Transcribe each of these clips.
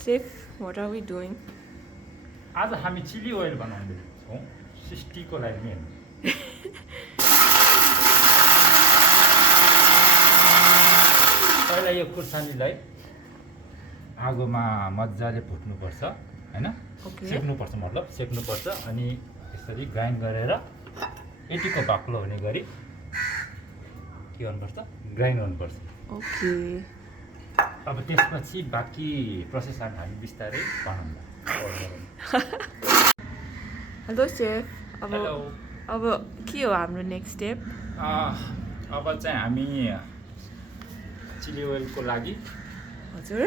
Chef, what are we doing? आज हामी chilli oil बनाउँदैछौँ सिस्टीको लागि मेन पहिला यो खुर्सानीलाई आगोमा मजाले भुट्नुपर्छ हैन सेक्नुपर्छ मतलब सेक्नुपर्छ अनि यसरी ग्राइन्ड गरेर यतिको बाक्लो हुने गरी के गर्नुपर्छ ग्राइन्ड गर्नुपर्छ ओके अब त्यसपछि बाँकी प्रोसेस हामी बिस्तारै बनाउँदा हेलो सेफ हेलो अब के हो हाम्रो नेक्स्ट स्टेप अब चाहिँ हामी चिली ओइलको लागि हजुर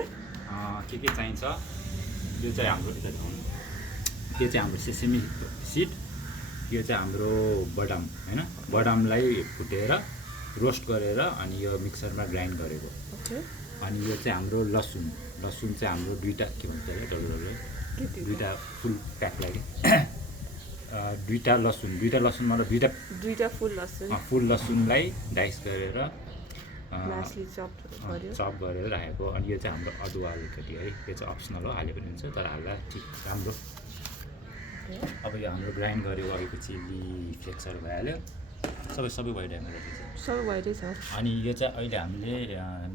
के चाहिन्छ यो चाहिँ हाम्रो यो चाहिँ हाम्रो सेसेमी सिड यो चाहिँ हाम्रो बदाम हैन बदामलाई फुटेर रोस्ट गरेर अनि यो मिक्सरमा ग्राइन्ड गरेको ओके अनि यो चाहिँ हाम्रो लसुन लसुन चाहिँ हाम्रो दुईटा के भन्छ डल्लो दुईटा फुल प्याक लागि दुईटा लसुन मतलब दुईटा फुल लसुनलाई डाइस गरेर चप गरेर राखेको अनि यो चाहिँ हाम्रो अदुवा अलिकति है यो चाहिँ अप्सनल हो हाले पनि हुन्छ तर हाल्दा ठिक राम्रो अब यो हाम्रो ग्राइन्ड गरेको अघिको चिली फ्लेक्सहरू भइहाल्यो सबै भइरहेको छ अनि यो चाहिँ अहिले हामीले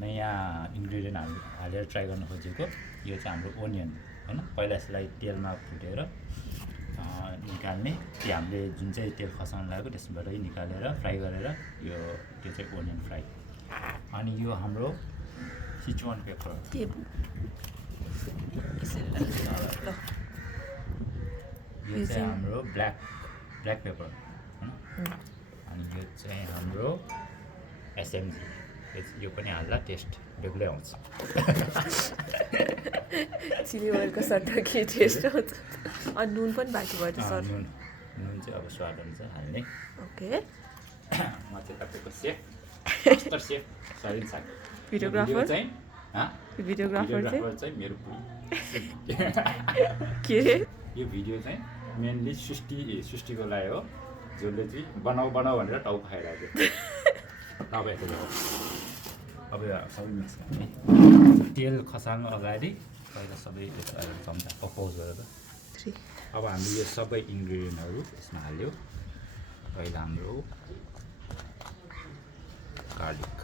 नयाँ इन्ग्रिडियन्ट हालेर ट्राई गर्न खोजेको यो चाहिँ हाम्रो ओनियन हैन पहिला यसलाई तेलमा फुटेर निकाल्ने त्यो हामीले जुन चाहिँ तेल खसाउन लागेको त्यसबाटै निकालेर फ्राई गरेर यो त्यो चाहिँ ओनियन फ्राई अनि यो हाम्रो सिचुवान पेपर यो चाहिँ हाम्रो ब्ल्याक पेपर हैन अनि यो चाहिँ हाम्रो एसएमजी यो पनि हाल्दा टेस्ट बेग्लै आउँछ चिली ओइलको सट्टा के टेस्ट आउँछ अनि नुन पनि बाँकी भयो सर नुन चाहिँ अब स्वाद अनुसार हाल्ने ओके म चाहिँ तपाईँको मास्टर सेफ सरिन साग भिडियोग्राफर चाहिँ चाहिँ मेरो बुढी के यो भिडियो चाहिँ मेनली सृष्टिको लागि हो जसले चाहिँ बनाऊ भनेर टाउको खाइरहेको तपाईँको अब यो सबै मिक्स गर्ने तेल खसाल्नु अगाडि पहिला सबै चम्चा पपाउज गरेर अब हामीले यो सबै इन्ग्रिडियन्टहरू यसमा हाल्यो पहिला हाम्रो गार्लिक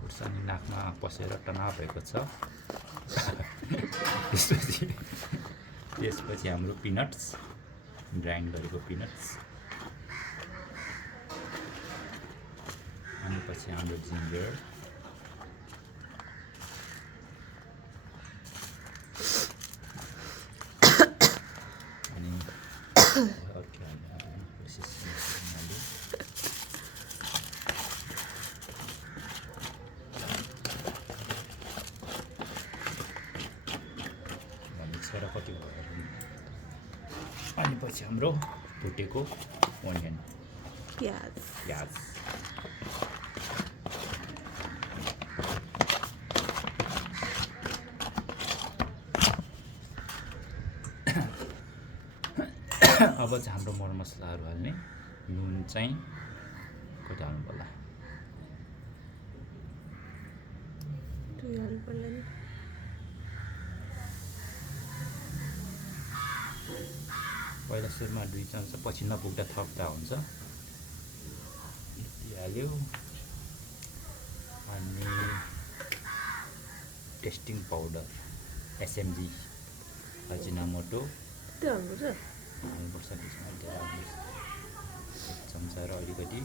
खुर्सानी नाकमा पसेर टना भएको छ त्यसपछि हाम्रो पिनट्स ग्राइन्ड गरेको पिनट्स अनि पछि हाम्रो जिन्जर अनि कति भयो अनि पछि हाम्रो भुटेको ओनियन प्याज अब चाहिँ हाम्रो मरमसलाहरू हाल्ने नुन चाहिँ कति हाल्नु पर्ला पहिला सुरुमा 2 चम्चा पछि नपुग्दा थप्दा हुन्छ यति हाल्यो अनि टेस्टिङ पाउडर एसएमजी अजिनामोटो हाल्नुपर्छ त्यसमा धेरै 1 चम्चा र अलिकति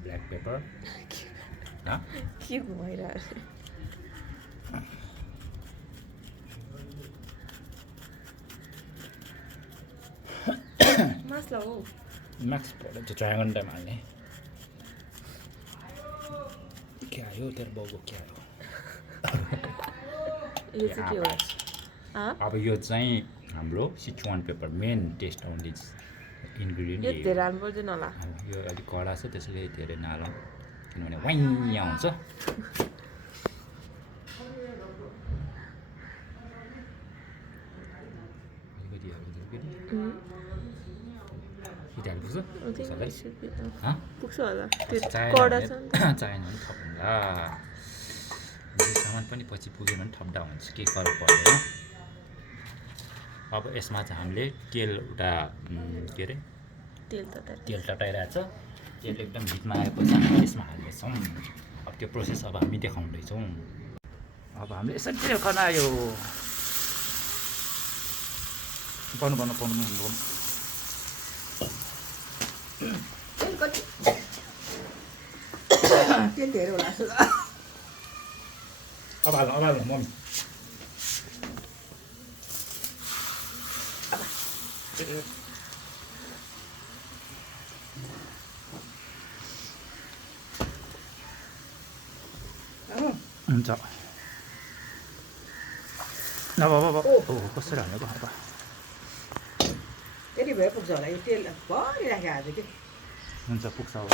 ब्ल्याक पेपर के भइरहेको म्याक्स पाउडर त्यो ड्रागन टाइम हाल्ने के आयो तेरो बाउको के आयो अब यो चाहिँ हाम्रो सिचुवान पेपर मेन टेस्ट आउने इन्ग्रिडियन्ट यो अलिक कडा छ त्यसैले धेरै नहालौँ किनभने वाइया हुन्छ यति हाल्नु पुग्छ? पुग्छ होला है? हँ? पुग्छ होला त्यो चाहेन कडा भने छ नि त। चाहेन भने थप्नुला यो सामान पनि पछि पुगेन भने थप्दा हुन्छ केही फरक पर्दैन। अब यसमा चाहिँ हामीले तेल एउटा के अरे तेल तताएर तेल तताइरहेको छ। तेल एकदम हिटमा आएपछि हामी यसमा हाल्दैछौँ। अब त्यो प्रोसेस अब हामी देखाउँदैछौँ। अब हामीले यसरी तेल खनायो पाउनु तेल धेरै होला जस्तो छ। अब हाल्नु मम्मी हुन्छ। अब कसरी हाल्नु अब यति भए पुग्छ होला यो तेल भरिराखेँ आज कि हुन्छ पुग्छ अब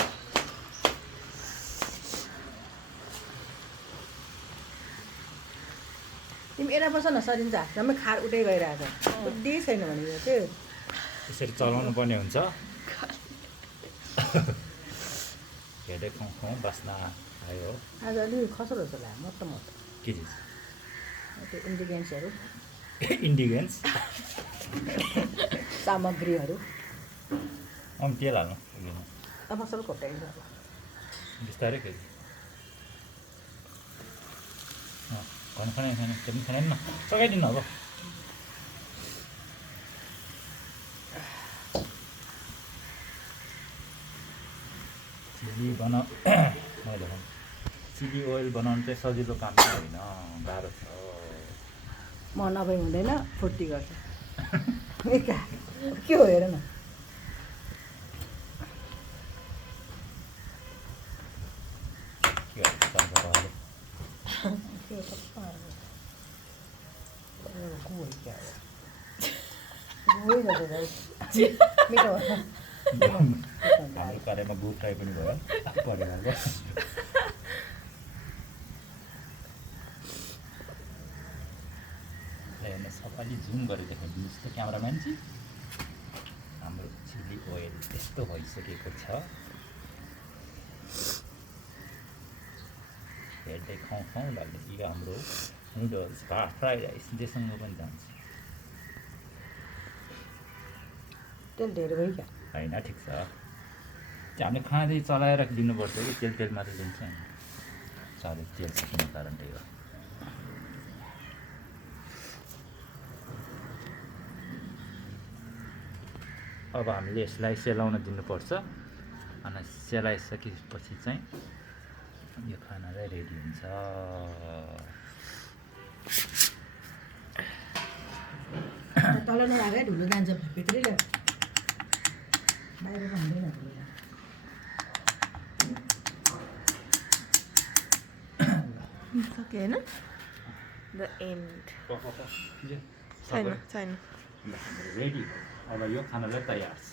तिमी यता बस न सरिन्छ जम्मै खार उठै गइरहेछ बुद्धि छैन भने त्यो यसरी चलाउनु पर्ने हुन्छ। हेर्दै खाउँ बास्ना आयो आज अलि खसरो जस्तो लाग्यो मोटो मोटो के चिज त्यो इन्ग्रिडियन्ट्सहरू इन्डिगेन्स सामग्रीहरू तेल हाल्नु अब सबै खोटाइन्छ बिस्तारै खेल्छ खाने त्यो पनि खाने न सघाइदिनु अब चिली चिली ओइल बनाउनु चाहिँ सजिलो काम होइन गाह्रो छ। म नभए हुँदैन फुर्ती गर्छ के हो हेर न मिठो हाम्रो कार्यमा गुड ट्राई पनि भयो परिवारको हेर्नुहोस् अब अलि जुम गरेर देखाइदिनुहोस् त क्यामराम्यान चाहिँ हाम्रो चिली ओइल यस्तो भइसकेको छ। हेर्दै खाउँ लाग्ने यो हाम्रो नुडल्स भात फ्राई राइस जेसँग पनि जान्छ। तेल धेरै भयो क्या होइन ठिक छ त्यो हामीले खाँदै चलाएर दिनुपर्छ कि तेल मात्रै दिन्छ नि साह्रै तेल सकिने कारण त्यही हो। अब हामीले यसलाई सेलाउन दिनुपर्छ अनि सेलाइसकेपछि चाहिँ यो खाना चाहिँ रेडी हुन्छ। तल नराखे ढुलो जान्छ भित्रै ल्याऊ बाहिर हुँदैन सक्यो होइन द एन्ड छैन रेडी अब यो खानालाई तयार छ।